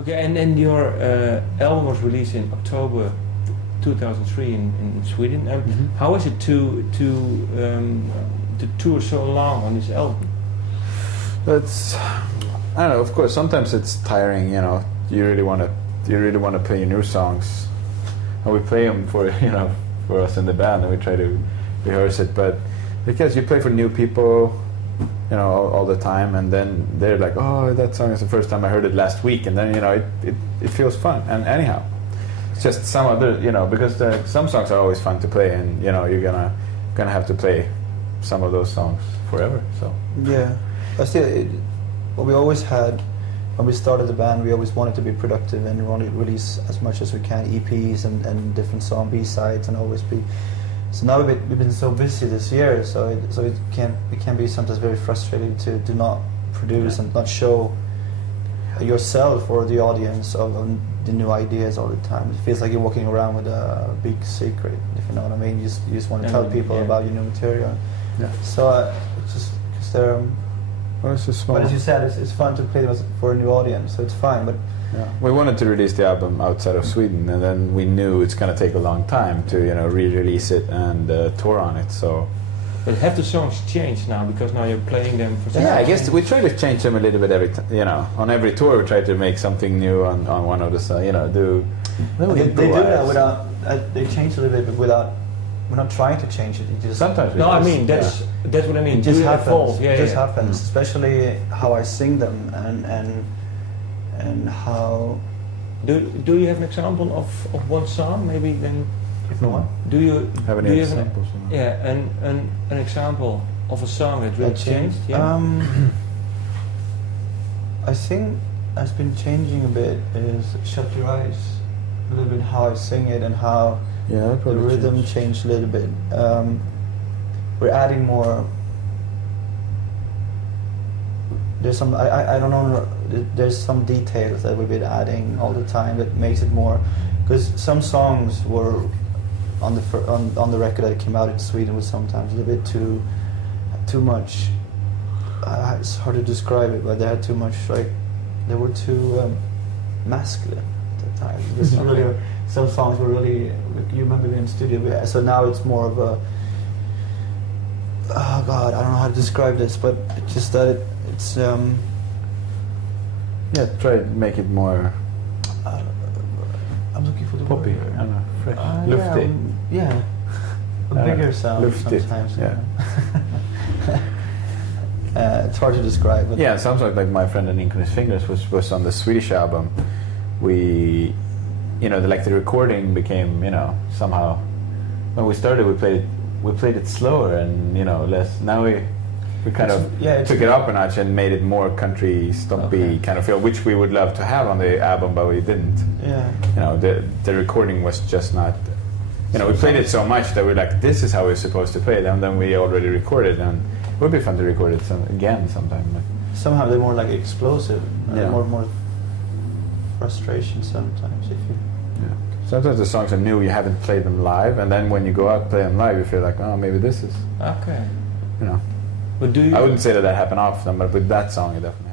Okay, and then your album was released in October 2003 in Sweden. How is it to tour so long on this album? It's, I don't know. Of course, sometimes it's tiring. You know, you really want to play your new songs, and we play them for for us in the band, and we try to rehearse it. But because you play for new people, you know, all the time, and then they're like, oh, that song is the first time I heard it last week, and then it feels fun. And anyhow, it's just some other, because some songs are always fun to play, and you're gonna have to play some of those songs forever. So yeah, I still what we always had when we started the band, we always wanted to be productive and we wanted to release as much as we can, EPs and different song B-sides, and always be. So now we've been so busy this year, so it can be sometimes very frustrating to not produce and not show yourself or the audience of the new ideas all the time. It feels like you're walking around with a big secret, if you know what I mean. You just want to tell people about your new material. Yeah. So it's just because they're. Well, it's just small. But as you said, it's fun to play them for a new audience, so it's fine. But yeah, we wanted to release the album outside of Sweden, and then we knew it's going to take a long time to re-release it and tour on it. So, but have the songs changed now because now you're playing them for? Yeah, I guess we try to change them a little bit every time. On every tour we try to make something new on one of the songs. Do. They do that without. They change a little bit, but without. We're not trying to change it. It just sometimes. No, I mean that's what I mean. It just happens. Yeah, it just happens. Especially how I sing them and how. Do you have an example of one song? Maybe then. If no one. Do you have any examples? An example of a song that really changed. Yeah. I think has been changing a bit is Shut Your Eyes. A little bit how I sing it and how. Yeah, the rhythm changed a little bit. We're adding more. There's some I don't know. There's some details that we've been adding all the time that makes it more. Because some songs were on the record that came out in Sweden was sometimes a little bit too much. It's hard to describe it, but they had too much. They were too masculine at the time. This really. Some songs were really, you remember me in the studio, so now it's more of a, oh God, I don't know how to describe this, but it's just that it's, yeah, try to make it more, I'm looking for the poppy, word. I don't know, fresh, lufty. Yeah, a bigger sound lufty. Sometimes. Yeah. It's hard to describe. But yeah, sounds like My Friend and Ink on His Fingers was on the Swedish album. We... the recording became, somehow, when we started, we played it slower and, less. Now we kind of took it up a notch and made it more country stumpy kind of feel, which we would love to have on the album, but we didn't. Yeah. The recording was just not. We played it so much that we're like, this is how we're supposed to play it, and then we already recorded, and it would be fun to record it again sometime. Somehow they're more explosive, more frustration sometimes if you. Yeah. Sometimes the songs are new, you haven't played them live, and then when you go out and play them live, you feel like, oh, maybe this is. Okay. But do you? I wouldn't say that happened often, but with that song, it definitely.